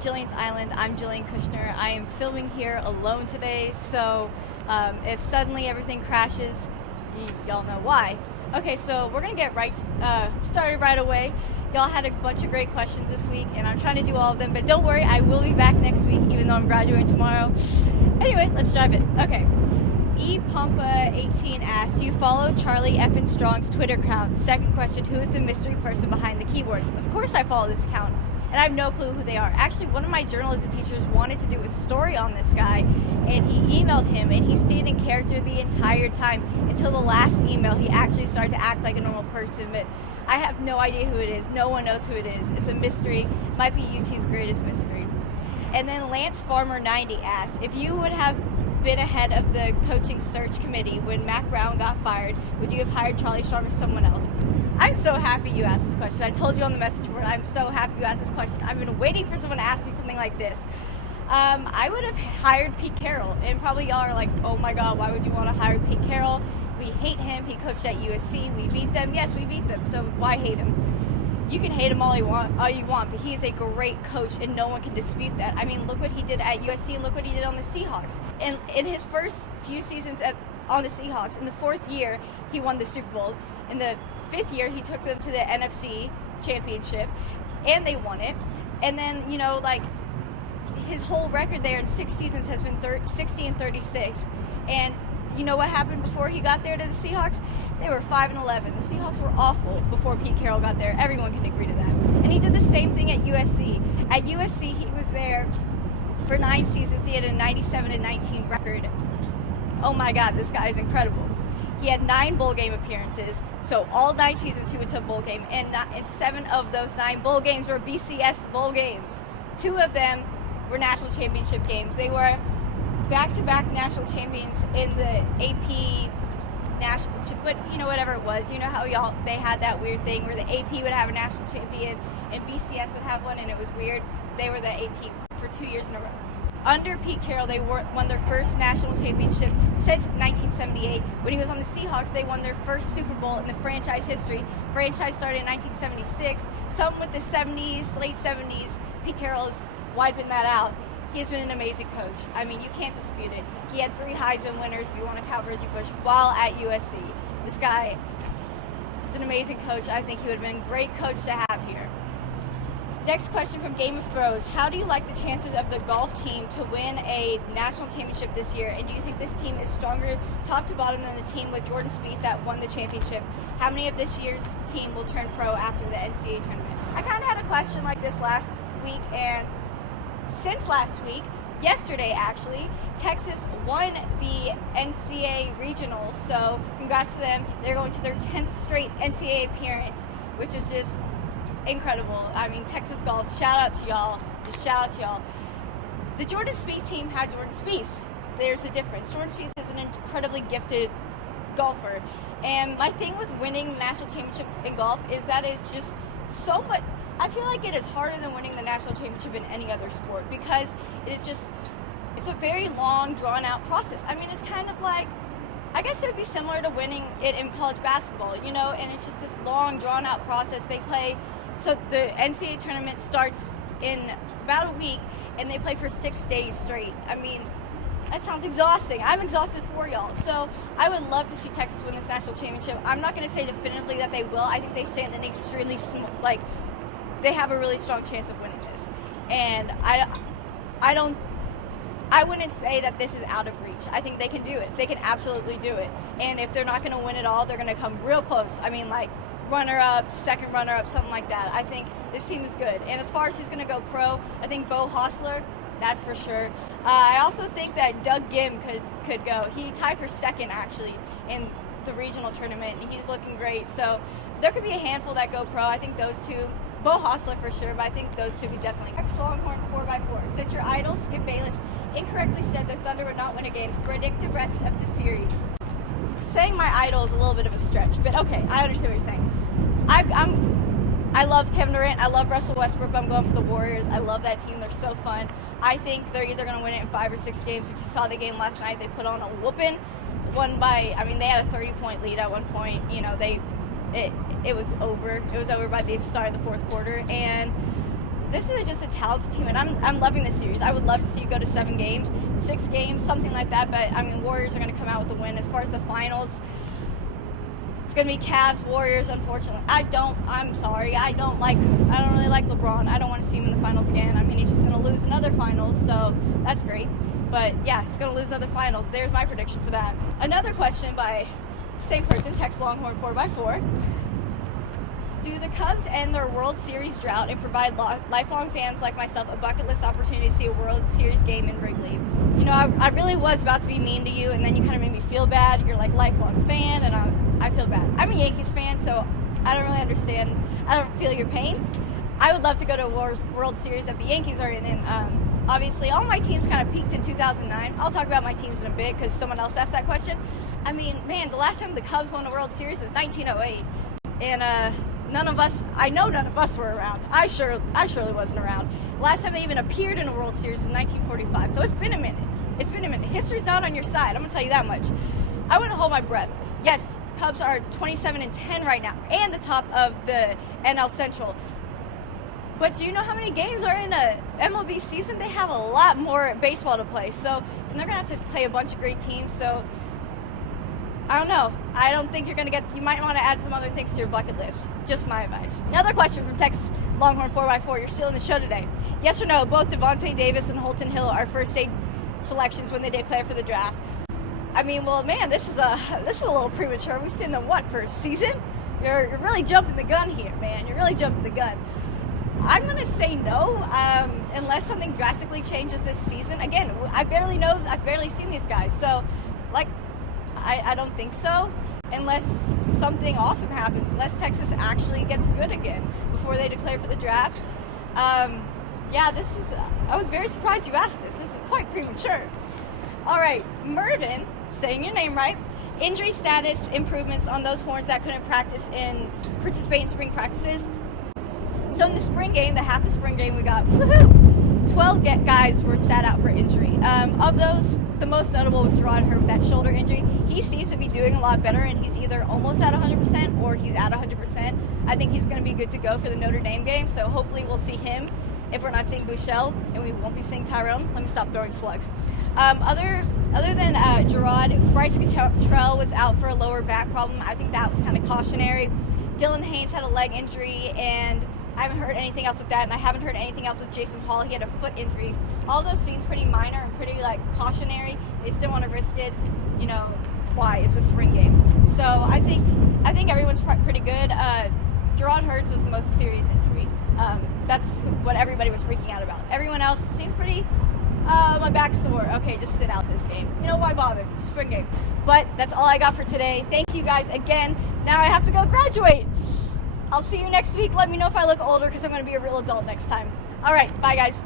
Jillian's Island. I'm Jillian Kushner. I am filming here alone today, so if suddenly everything crashes, y'all know why. Okay, so we're gonna get started right away. Y'all had a bunch of great questions this week, and I'm trying to do all of them, but don't worry, I will be back next week, even though I'm graduating tomorrow. Anyway, let's drive it. Okay. Pampa18 asks, do you follow Charlie F. Strong's Twitter account? Second question, who is the mystery person behind the keyboard? Of course I follow this account, and I have no clue who they are. Actually, one of my journalism teachers wanted to do a story on this guy, and he emailed him, and he stayed in character the entire time until the last email. He actually started to act like a normal person, but I have no idea who it is. No one knows who it is. It's a mystery. Might be UT's greatest mystery. And then Lance Farmer 90 asks, if you would have been ahead of the coaching search committee when Mac Brown got fired, would you have hired Charlie Strong or someone else? I'm so happy you asked this question. I told you on the message board, I'm so happy you asked this question. I've been waiting for someone to ask me something like this. I would have hired Pete Carroll, and probably y'all are like, oh my god, why would you want to hire Pete Carroll? We hate him. He coached at USC. We beat them. Yes, we beat them, so why hate him? You can hate him all you want, but he is a great coach, and no one can dispute that. I mean, look what he did at USC, and look what he did on the Seahawks. And in his first few seasons on the Seahawks, in the fourth year, he won the Super Bowl. In the fifth year, he took them to the NFC Championship, and they won it. And then, his whole record there in 6 seasons has been 60-36. And you know what happened before he got there to the Seahawks? They were 5-11. The Seahawks were awful before Pete Carroll got there. Everyone can agree to that. And he did the same thing at USC. At USC, he was there for 9 seasons. He had a 97-19 record. Oh my God, this guy is incredible. He had 9 bowl game appearances. So all 9 seasons he went to a bowl game, and 7 of those 9 bowl games were BCS bowl games. 2 of them were national championship games. They were back-to-back national champions in the AP national, but whatever it was, how they had that weird thing where the AP would have a national champion and BCS would have one, and it was weird. They were the AP for 2 years in a row. Under Pete Carroll, they won their first national championship since 1978. When he was on the Seahawks, they won their first Super Bowl in the franchise history. Franchise started in 1976. Some with the 70s, late 70s. Pete Carroll is wiping that out. He has been an amazing coach. I mean, you can't dispute it. He had 3 Heisman winners, if you want to count Reggie Bush, while at USC. This guy is an amazing coach. I think he would have been a great coach to have here. Next question from Game of Thrones. How do you like the chances of the golf team to win a national championship this year? And do you think this team is stronger top to bottom than the team with Jordan Spieth that won the championship? How many of this year's team will turn pro after the NCAA tournament? I kind of had a question like this last week, and since last week, yesterday actually, Texas won the NCAA regionals, so congrats to them. They're going to their 10th straight NCAA appearance, which is just incredible. I mean, Texas golf, shout out to y'all. Just shout out to y'all. The Jordan Spieth team had Jordan Spieth. There's a difference. Jordan Spieth is an incredibly gifted golfer, and my thing with winning the national championship in golf is that it's just so much. I feel like it is harder than winning the national championship in any other sport, because it's a very long, drawn-out process. I mean, it's kind of like, I guess it would be similar to winning it in college basketball, and it's just this long, drawn-out process. They play, so the NCAA tournament starts in about a week, and they play for 6 days straight. I mean, that sounds exhausting. I'm exhausted for y'all. So I would love to see Texas win this national championship. I'm not going to say definitively that they will. I think they stand an extremely they have a really strong chance of winning this. And I wouldn't say that this is out of reach. I think they can do it. They can absolutely do it. And if they're not going to win it all, they're going to come real close. I mean, like runner-up, second runner-up, something like that. I think this team is good. And as far as who's going to go pro, I think Bo Hostler, that's for sure. I also think that Doug Gim could go. He tied for second, actually, in the regional tournament, and he's looking great. So there could be a handful that go pro. I think those two. Bo Hostler for sure, but I think those two could definitely. Next Longhorn 4x4. Since your idol, Skip Bayless, incorrectly said the Thunder would not win a game, predict the rest of the series. Saying my idol is a little bit of a stretch, but okay, I understand what you're saying. I love Kevin Durant. I love Russell Westbrook. I'm going for the Warriors. I love that team. They're so fun. I think they're either going to win it in 5 or 6 games. If you saw the game last night, they put on a whooping. They had a 30-point lead at one point. It was over. It was over by the start of the fourth quarter. And this is just a talented team, and I'm loving this series. I would love to see you go to 7 games, 6 games, something like that. But I mean, Warriors are going to come out with the win. As far as the finals, it's going to be Cavs, Warriors. Unfortunately, I'm sorry. I don't really like LeBron. I don't want to see him in the finals again. I mean, he's just going to lose another finals, so that's great. But yeah, he's going to lose another finals. There's my prediction for that. Another question by same person, text Longhorn 4x4. Do the Cubs end their World Series drought and provide lifelong fans like myself a bucket list opportunity to see a World Series game in Wrigley? You know, I really was about to be mean to you, and then you kind of made me feel bad. You're like lifelong fan, and I feel bad. I'm a Yankees fan, so I don't really understand. I don't feel your pain. I would love to go to a World Series that the Yankees are in, and obviously all my teams kind of peaked in 2009. I'll talk about my teams in a bit because someone else asked that question. I mean, man, the last time the Cubs won a World Series was 1908, and none of us were around. I surely wasn't around. Last time they even appeared in a World Series was 1945. So it's been a minute. History's not on your side. I'm gonna tell you that much. I wouldn't hold my breath. Yes, Cubs are 27-10 right now, and the top of the NL Central. But do you know how many games are in a MLB season? They have a lot more baseball to play. So, and they're gonna have to play a bunch of great teams. So, I don't know. I don't think you might want to add some other things to your bucket list. Just my advice. Another question from Tex Longhorn 4x4. You're still in the show today. Yes or no, both Devontae Davis and Holton Hill are first day selections when they declare for the draft? I mean, well, man, this is a little premature. We've seen them, first season? You're really jumping the gun here, man. You're really jumping the gun. I'm going to say no, unless something drastically changes this season. Again, I've barely seen these guys. So, I don't think so, unless something awesome happens, unless Texas actually gets good again before they declare for the draft. Yeah, I was very surprised you asked this. This is quite premature. All right, Mervin, saying your name right, injury status improvements on those Horns that couldn't participate in spring practices. So in the spring game, the spring game, we got 12 guys were sat out for injury. Of those, the most notable was Gerard Hurt with that shoulder injury. He seems to be doing a lot better, and he's either almost at 100% or he's at 100%. I think he's going to be good to go for the Notre Dame game, so hopefully we'll see him if we're not seeing Bouchel, and we won't be seeing Tyrone. Let me stop throwing slugs. Other than Gerard, Bryce Cottrell was out for a lower back problem. I think that was kind of cautionary. Dylan Haynes had a leg injury, and I haven't heard anything else with that, and I haven't heard anything else with Jason Hall. He had a foot injury. All those seem pretty minor and pretty cautionary. They still want to risk it. You know, why? It's a spring game. So I think everyone's pretty good. Gerard Hurts was the most serious injury. That's what everybody was freaking out about. Everyone else seemed pretty. My back's sore. Okay, just sit out this game. You know, why bother? It's a spring game. But that's all I got for today. Thank you guys again. Now I have to go graduate. I'll see you next week. Let me know if I look older because I'm going to be a real adult next time. All right, bye guys.